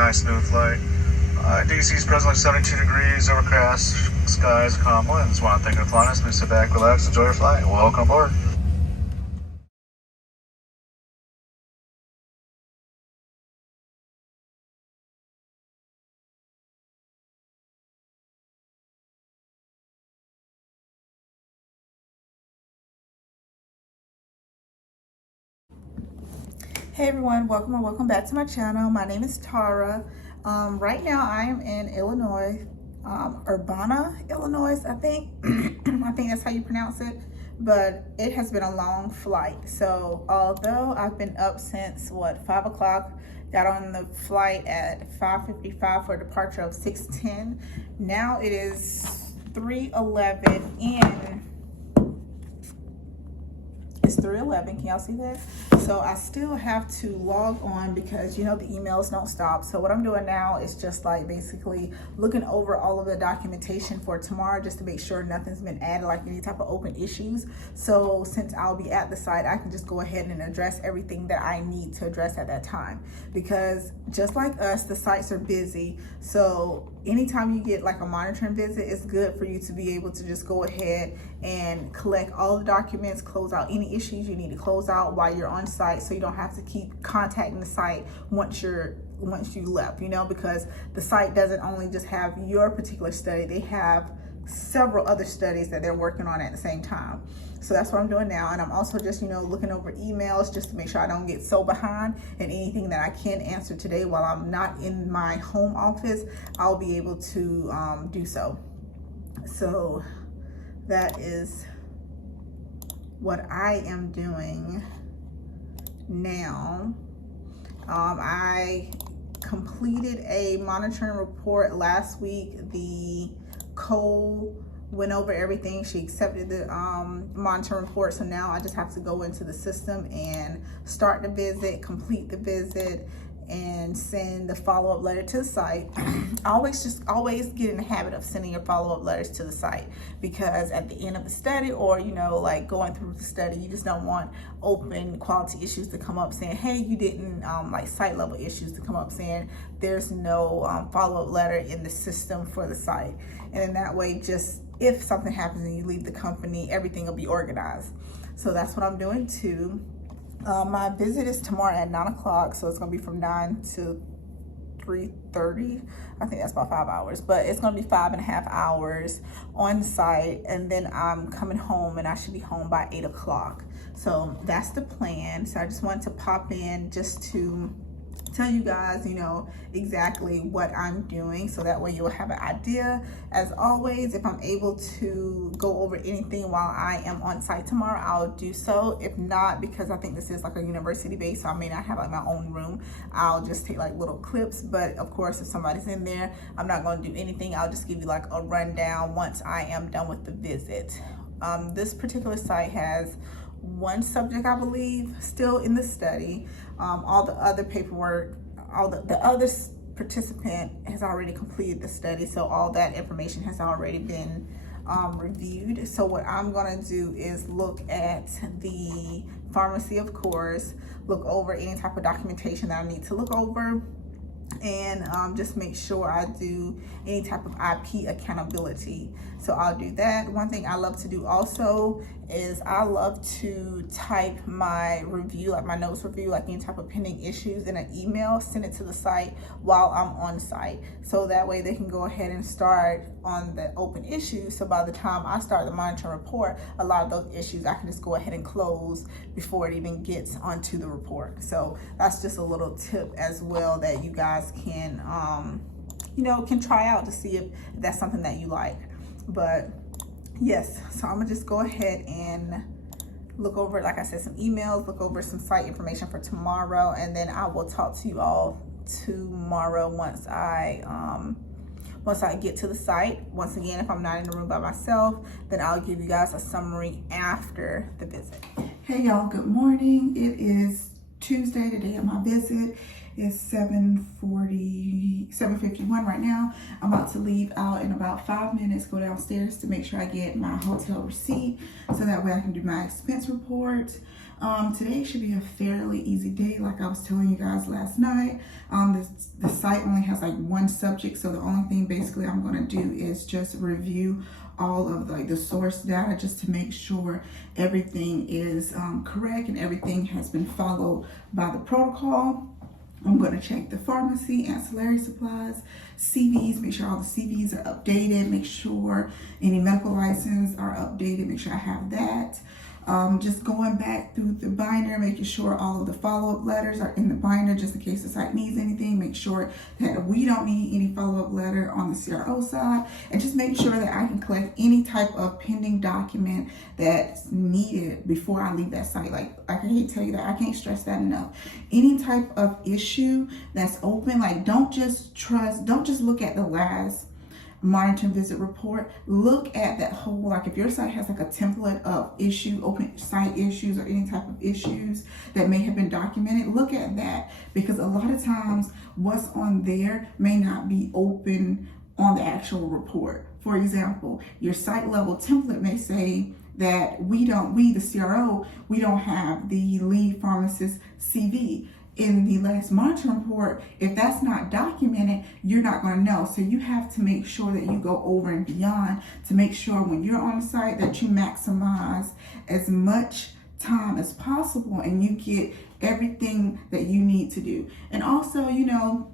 nice smooth flight. DC is presently 72 degrees, overcast skies, calm winds. Want to thank you for flying us. Please sit back, relax, enjoy your flight. Welcome aboard. Hey everyone, welcome and welcome back to my channel. My name is Tara. Right now I am in Illinois, Urbana, Illinois, I think. I think that's how you pronounce it. But it has been a long flight. So although I've been up since 5 o'clock, got on the flight at 5:55 for a departure of 6:10. Now it is 3:11 and it's 3:11. Can y'all see that? So I still have to log on because the emails don't stop. So what I'm doing now is just like basically looking over all of the documentation for tomorrow just to make sure nothing's been added, like any type of open issues. So since I'll be at the site, I can just go ahead and address everything that I need to address at that time, because just like us, the sites are busy. So anytime you get like a monitoring visit, it's good for you to be able to just go ahead and collect all the documents, close out any issues you need to close out while you're on site, so you don't have to keep contacting the site once you left, because the site doesn't only just have your particular study, they have several other studies that they're working on at the same time. So that's what I'm doing now. And I'm also just, looking over emails just to make sure I don't get so behind, and anything that I can answer today while I'm not in my home office, I'll be able to do so. So that is what I am doing now. I completed a monitoring report last week. The Cole went over everything. She accepted the monitoring report. So now I just have to go into the system and start the visit, complete the visit, and send the follow-up letter to the site. always get in the habit of sending your follow-up letters to the site, because at the end of the study, or like going through the study, you just don't want open quality issues to come up saying, hey, you didn't like site level issues to come up saying there's no follow-up letter in the system for the site. And in that way, just if something happens and you leave the company, everything will be organized. So that's what I'm doing too. My visit is tomorrow at 9 o'clock, so it's going to be from 9 to 3:30. I think that's about 5 hours, but it's going to be 5.5 hours on site, and then I'm coming home, and I should be home by 8 o'clock. So that's the plan. So I just wanted to pop in just to tell you guys, exactly what I'm doing, so that way you'll have an idea. As always, if I'm able to go over anything while I am on site tomorrow, I'll do so. If not, because I think this is like a university base, so I may not have like my own room, I'll just take like little clips. But of course, if somebody's in there, I'm not going to do anything. I'll just give you like a rundown once I am done with the visit. This particular site has one subject, I believe, still in the study. All the other paperwork, the other participant has already completed the study, so all that information has already been reviewed. So what I'm gonna do is look at the pharmacy, of course, look over any type of documentation that I need to look over, and just make sure I do any type of IP accountability. So I'll do that. One thing I love to do also is I love to type my review, like my notes review, like any type of pending issues in an email, send it to the site while I'm on site. So that way they can go ahead and start on the open issues. So by the time I start the monitoring report, a lot of those issues I can just go ahead and close before it even gets onto the report. So that's just a little tip as well that you guys can, can try out to see if that's something that you like. But yes, so I'm gonna just go ahead and look over, like I said, some emails, look over some site information for tomorrow, and then I will talk to you all tomorrow once I get to the site. Once again, if I'm not in the room by myself, then I'll give you guys a summary after the visit. Hey y'all, good morning. It is Tuesday, the day of my visit. It's 7:51 right now. I'm about to leave out in about 5 minutes, go downstairs to make sure I get my hotel receipt so that way I can do my expense report. Today should be a fairly easy day, like I was telling you guys last night. The site only has like one subject, so the only thing basically I'm going to do is just review all of the source data just to make sure everything is correct and everything has been followed by the protocol. I'm going to check the pharmacy, ancillary supplies, CVs, make sure all the CVs are updated, make sure any medical license are updated, make sure I have that. Just going back through the binder, making sure all of the follow-up letters are in the binder just in case the site needs anything. Make sure that we don't need any follow-up letter on the CRO side, and just make sure that I can collect any type of pending document that's needed before I leave that site. Like I hate to tell you that, I can't stress that enough. Any type of issue that's open, like don't just look at the last monitoring visit report. Look at that whole, like if your site has like a template of open site issues or any type of issues that may have been documented, look at that, because a lot of times what's on there may not be open on the actual report. For example, your site level template may say that the CRO, we don't have the lead pharmacist CV. In the last monitoring report, if that's not documented, you're not going to know. So you have to make sure that you go over and beyond to make sure when you're on the site that you maximize as much time as possible and you get everything that you need to do. And also, you know,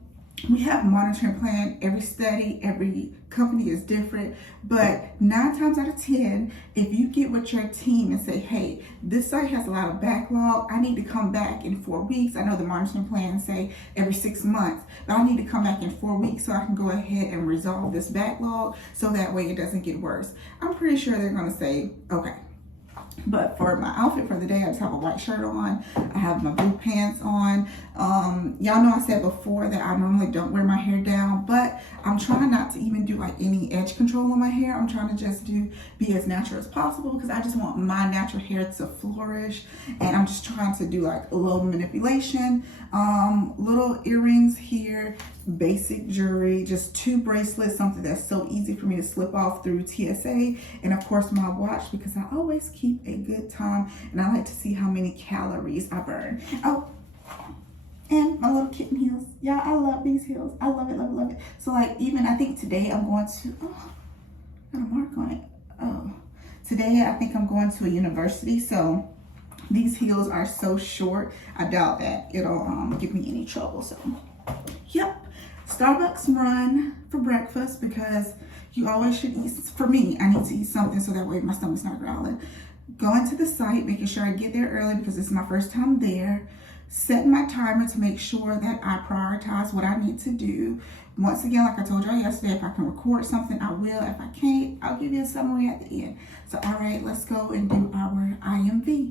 we have a monitoring plan. Every study, every company is different, but 9 times out of 10, if you get with your team and say, hey, this site has a lot of backlog, I need to come back in 4 weeks. I know the monitoring plan say every 6 months, but I need to come back in 4 weeks so I can go ahead and resolve this backlog so that way it doesn't get worse. I'm pretty sure they're going to say, okay. But for my outfit for the day, I just have a white shirt on. I have my blue pants on. Y'all know I said before that I normally don't wear my hair down, but I'm trying not to even do like any edge control on my hair. I'm trying to just be as natural as possible because I just want my natural hair to flourish. And I'm just trying to do like a little manipulation, little earrings here, basic jewelry, just 2 bracelets, something that's so easy for me to slip off through TSA, and of course my watch because I always keep a good time and I like to see how many calories I burn. Oh, and my little kitten heels. Yeah, I love these heels. I love it, love it, love it. So like even I think today I'm going to, got a mark on it. Oh, today I think I'm going to a university, so these heels are so short, I doubt that it'll give me any trouble. So yep, Starbucks run for breakfast because you always should eat. For me, I need to eat something so that way my stomach's not growling. Going to the site, making sure I get there early because this is my first time there. Setting my timer to make sure that I prioritize what I need to do. Once again, like I told y'all yesterday, if I can record something, I will. If I can't, I'll give you a summary at the end. So, all right, let's go and do our IMV.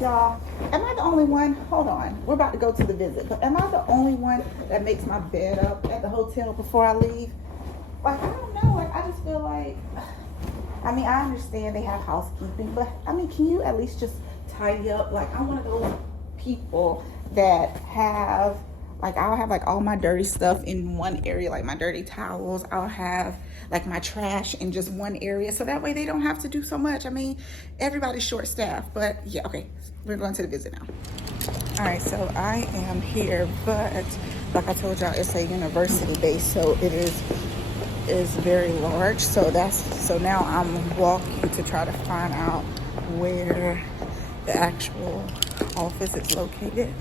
Y'all, am I the only one? Hold on. We're about to go to the visit, but am I the only one that makes my bed up at the hotel before I leave? Like, I don't know. Like, I just feel like, I mean, I understand they have housekeeping, but I mean, can you at least just tidy up? Like, I'm one of those people that have, like, I'll have like all my dirty stuff in one area, like my dirty towels. I'll have like my trash in just one area, so that way they don't have to do so much. I mean, everybody's short staffed, but yeah, okay, we're going to the visit now. All right, so I am here, but like I told y'all, it's a university base, so it is very large. So now I'm walking to try to find out where the actual office is located.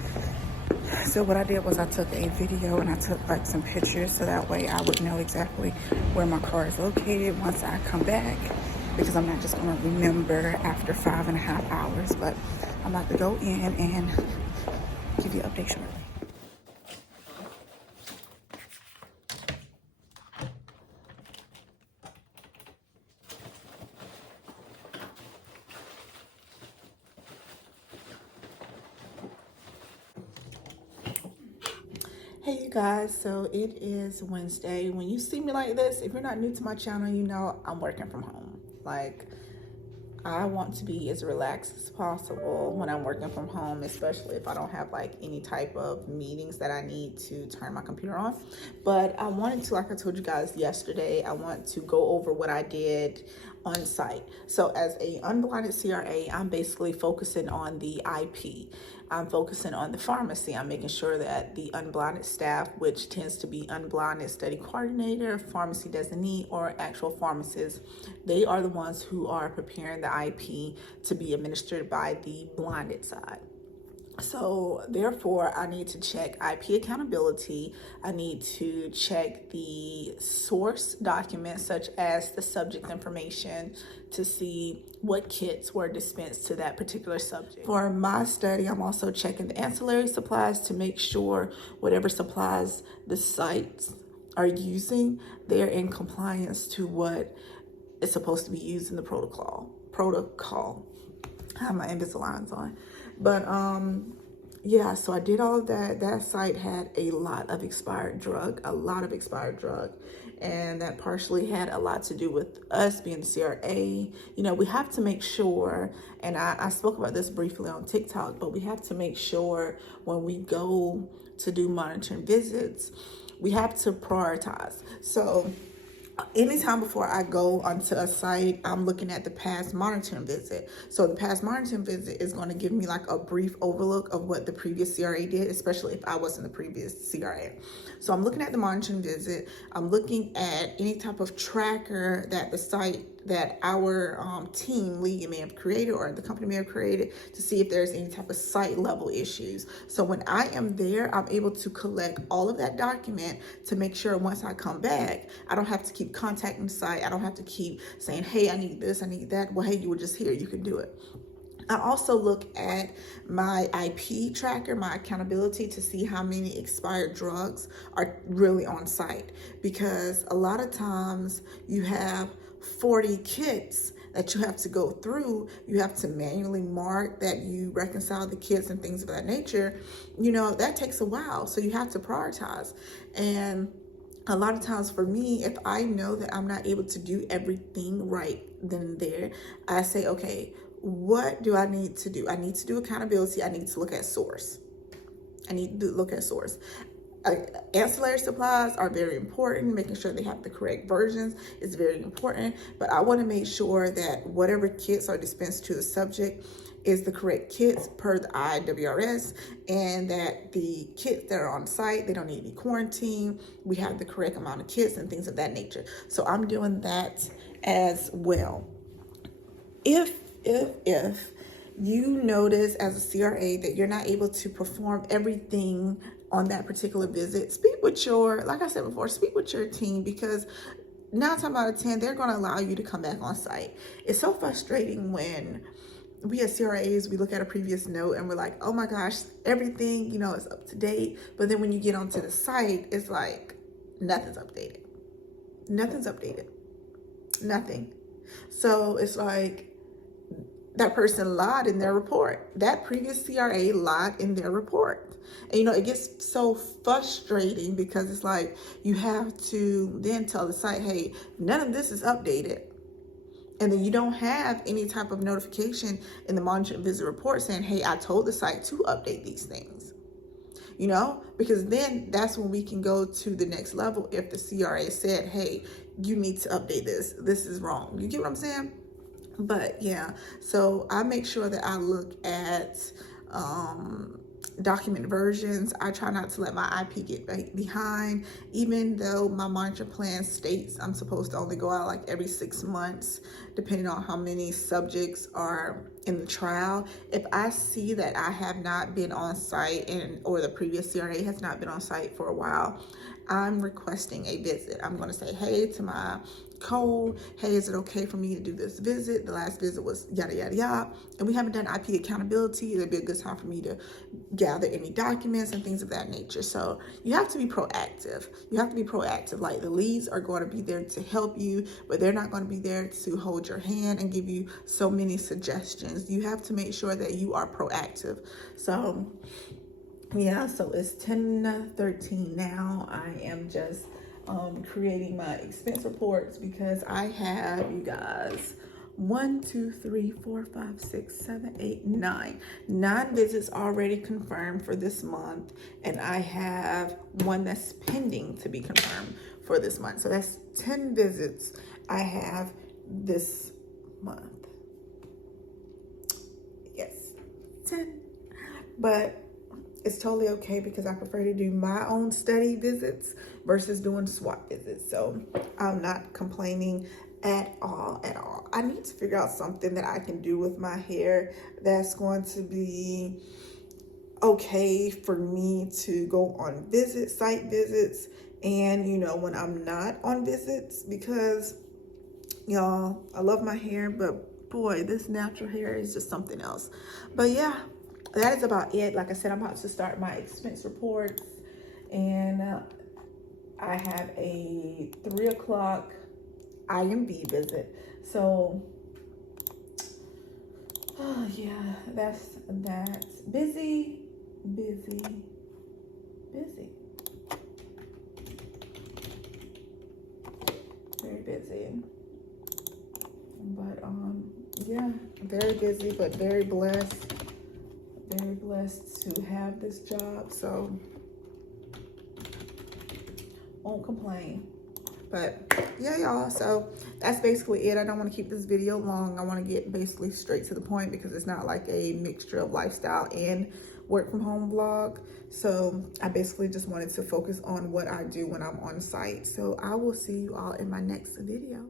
So what I did was I took a video and I took like some pictures so that way I would know exactly where my car is located once I come back, because I'm not just going to remember after 5.5 hours. But I'm about to go in and give you an update shortly. Hey you guys, so it is Wednesday. When you see me like this, if you're not new to my channel, you know I'm working from home. Like, I want to be as relaxed as possible when I'm working from home, especially if I don't have like any type of meetings that I need to turn my computer on. But I wanted to, like I told you guys yesterday, I want to go over what I did on site. So as a unblinded CRA, I'm basically focusing on the IP. I'm focusing on the pharmacy. I'm making sure that the unblinded staff, which tends to be unblinded study coordinator, pharmacy designee, or actual pharmacist, they are the ones who are preparing the IP to be administered by the blinded side. So therefore, I need to check IP accountability. I need to check the source documents, such as the subject information, to see what kits were dispensed to that particular subject. For my study, I'm also checking the ancillary supplies to make sure whatever supplies the sites are using, they're in compliance to what is supposed to be used in the protocol. I have my Invisaligns on. But yeah, so I did all of that. That site had a lot of expired drug, and that partially had a lot to do with us being CRA. You know, we have to make sure, and I spoke about this briefly on TikTok, but we have to make sure when we go to do monitoring visits, we have to prioritize. So anytime before I go onto a site, I'm looking at the past monitoring visit. So the past monitoring visit is going to give me like a brief overlook of what the previous CRA did, especially if I wasn't the previous CRA. So I'm looking at the monitoring visit. I'm looking at any type of tracker that the site, that our team lead may have created or the company may have created, to see if there's any type of site level issues. So when I am there, I'm able to collect all of that document to make sure once I come back, I don't have to keep contacting the site. I don't have to keep saying, hey, I need this, I need that. Well, hey, you were just here, you can do it. I also look at my IP tracker, my accountability, to see how many expired drugs are really on site. Because a lot of times you have 40 kits that you have to go through. You have to manually mark that you reconcile the kits and things of that nature. You know, that takes a while. So you have to prioritize. And a lot of times for me, if I know that I'm not able to do everything right then and there, I say, okay, what do I need to do? I need to do accountability. I need to look at source. Ancillary supplies are very important. Making sure they have the correct versions is very important. But I want to make sure that whatever kits are dispensed to the subject is the correct kits per the IWRS, and that the kits that are on site, they don't need to be quarantined. We have the correct amount of kits and things of that nature. So I'm doing that as well. If you notice as a CRA that you're not able to perform everything on that particular visit, speak with your, like I said before, speak with your team, because 9 times out of 10, they're going to allow you to come back on site. It's so frustrating when we as CRAs, we look at a previous note and we're like, oh my gosh, everything, you know, is up to date. But then when you get onto the site, it's like nothing's updated. Nothing. So it's like that person lied in their report. That previous CRA lied in their report. And you know, it gets so frustrating because it's like you have to then tell the site, hey, none of this is updated. And then you don't have any type of notification in the monitoring visit report saying, hey, I told the site to update these things. You know, because then that's when we can go to the next level. If the CRA said, hey, you need to update this is wrong. You get what I'm saying? But yeah, so I make sure that I look at document versions. I try not to let my IP get behind, even though my monitor plan states I'm supposed to only go out like every 6 months, depending on how many subjects are in the trial. If I see that I have not been on site or the previous CRA has not been on site for a while, I'm requesting a visit. I'm going to say, hey, to my code, hey, is it okay for me to do this visit? The last visit was yada, yada, yada. And we haven't done IP accountability. It'd be a good time for me to gather any documents and things of that nature. So you have to be proactive. Like, the leads are going to be there to help you, but they're not going to be there to hold your hand and give you so many suggestions. You have to make sure that you are proactive. So yeah, so it's 10:13 now. I am just creating my expense reports because I have, you guys, 1, 2, 3, 4, 5, 6, 7, 8, 9. 9 visits already confirmed for this month, and I have one that's pending to be confirmed for this month. So that's 10 visits I have this month. Yes, 10. But it's totally okay because I prefer to do my own study visits versus doing SWAT visits. So I'm not complaining at all. I need to figure out something that I can do with my hair that's going to be okay for me to go on visits, site visits, and you know, when I'm not on visits, because y'all, I love my hair, but boy, this natural hair is just something else. But yeah, that is about it. Like I said, I'm about to start my expense reports, and I have a 3 o'clock IMV visit. So yeah, that's busy. Very busy. But yeah, very busy, but very blessed to have this job. So won't complain. But yeah, y'all, so that's basically it. I don't want to keep this video long. I want to get basically straight to the point because it's not like a mixture of lifestyle and work from home vlog. So I basically just wanted to focus on what I do when I'm on site. So I will see you all in my next video.